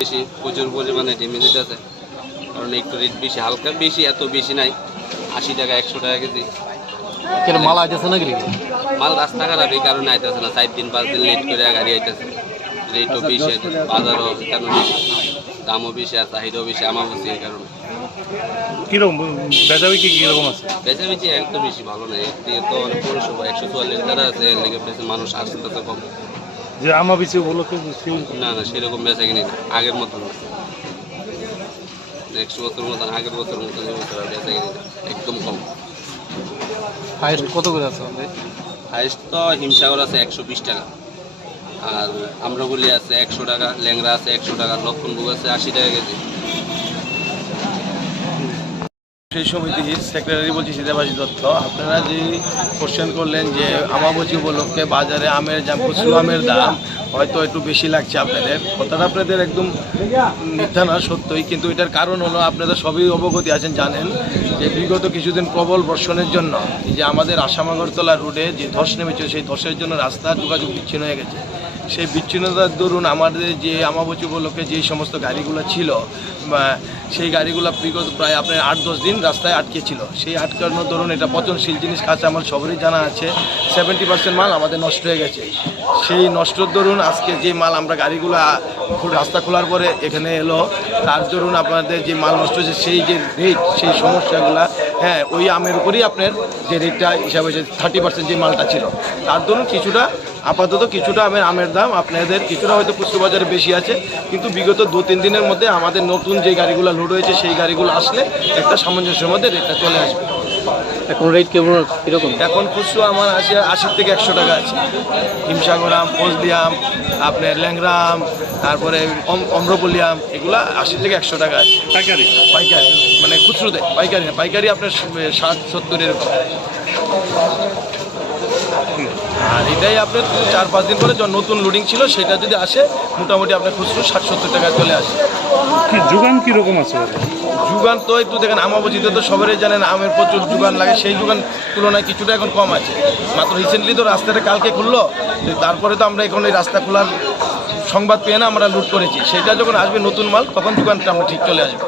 বেশি প্রচুর পরিমাণে ডিমে দিতেছে, কারণ একটু রেট বেশি, হালকা বেশি, এত বেশি নাই। 80 টাকা 100 টাকা কেজি মাল আইতেছে না, মাল রাস্তা খারাপ এই কারণে আইতেছে না। 4 দিন 5 দিন লেট করে গাড়ি আইতেছে, রেটও বেশি, বাজারও কারণ বেশি, দামও বেশি আর চাহিদাও বেশি, আমার বলছি এই কারণে। কিরকম বেচাবিক্রি কিরকম আছে? বেচাবেচি এত বেশি ভালো নেই, একদিকে তো অনেক পৌরসভা 144 দ্বারা আছে, এর লেগে মানুষ আসতে কম। যে আমার বেশি উপলক্ষে না না, সেরকম বেচা কিনি না, আগের মতন না, নেক্সট বছর মতন, আগের বছর মতন বেচা কিনি না, একদম কম। হাইস্ট কত করে আছে? হাইস্ট তো হিমসাগর আছে 120 টাকা, আর আম্রগুলি আছে 100 টাকা, ল্যাংড়া আছে 100 টাকা, লক্ষণভোগ আছে 80 টাকা কেজি। সেই সমিতির সেক্রেটারি বলছি সীতাবাসী দত্ত। আপনারা যে কোশ্চেন করলেন যে আমাবচি উপলক্ষে বাজারে আমের দাম, খুচরো আমের দাম হয়তো একটু বেশি লাগছে আপনাদের, কথাটা আপনাদের একদম মিথ্যা না, সত্যই। কিন্তু এটার কারণ হলো আপনারা সবই অবগতি আছেন, জানেন যে বিগত কিছুদিন প্রবল বর্ষণের জন্য যে আমাদের আসাম আগরতলা রোডে যে ধস নেমেছিল, সেই ধসের জন্য রাস্তার যোগাযোগ বিচ্ছিন্ন হয়ে গেছে। সেই বিচ্ছিন্নতার দরুন আমাদের যে আমাবচি উপলক্ষে যেই সমস্ত গাড়িগুলো ছিল, সেই গাড়িগুলো বিগত প্রায় আপনার 8-10 দিন রাস্তায় আটকে ছিল। সেই আটকানোর দরুন এটা পচনশীল জিনিস কাঁচা আমার সবারই জানা আছে, 70% মাল আমাদের নষ্ট হয়ে গেছে। সেই নষ্টর দরুন আজকে যে মাল আমরা গাড়িগুলো রাস্তা খোলার পরে এখানে এলো, তার দরুন আপনাদের যে মাল নষ্ট হয়েছে, সেই যে রেট, সেই সমস্যাগুলো, হ্যাঁ ওই আমের উপরই আপনার যে রেটটা হিসাবে 30% যে মালটা ছিল, তার দরুন কিছুটা আপাতত কিছুটা আমের দাম আপনাদের কিছুটা হয়তো খুচরো বাজারে বেশি আছে। কিন্তু বিগত 2-3 দিনের মধ্যে আমাদের নতুন যে গাড়িগুলো লোড হয়েছে, সেই গাড়িগুলো আসলে একটা সামঞ্জস্যের মধ্যে রেটটা চলে আসবে। এখন রেট কেমন কীরকম? এখন খুচরো আমার 80 থেকে 100 টাকা আছে। হিমসাগর আম, ফজলি আম, আপনার ল্যাংড়া আম, তারপরে অম্রপলি আম, এগুলা 80 থেকে 100 টাকা আছে। পাইকারি? পাইকারি মানে খুচরোতে, পাইকারি না, পাইকারি আপনার 60-70 এরকম। আর এটাই আপনার 4-5 দিন পরে যখন নতুন লোডিং ছিল, সেটা যদি আসে মোটামুটি আপনার খুচরো 60-70 টাকা চলে আসে। যোগান কীরকম আছে? যোগান তো একটু দেখেন, আমাবচিতে তো সবারই জানেন আমের প্রচুর যোগান লাগে, সেই যোগান তুলনায় কিছুটা এখন কম আছে। মাত্র রিসেন্টলি তো রাস্তাটা কালকে খুললো, তারপরে তো আমরা এখন এই রাস্তা খোলার সংবাদ পেয়ে না আমরা লুট করেছি। সেটা যখন আসবে নতুন মাল, তখন যোগানটা আমরা ঠিক চলে আসবে।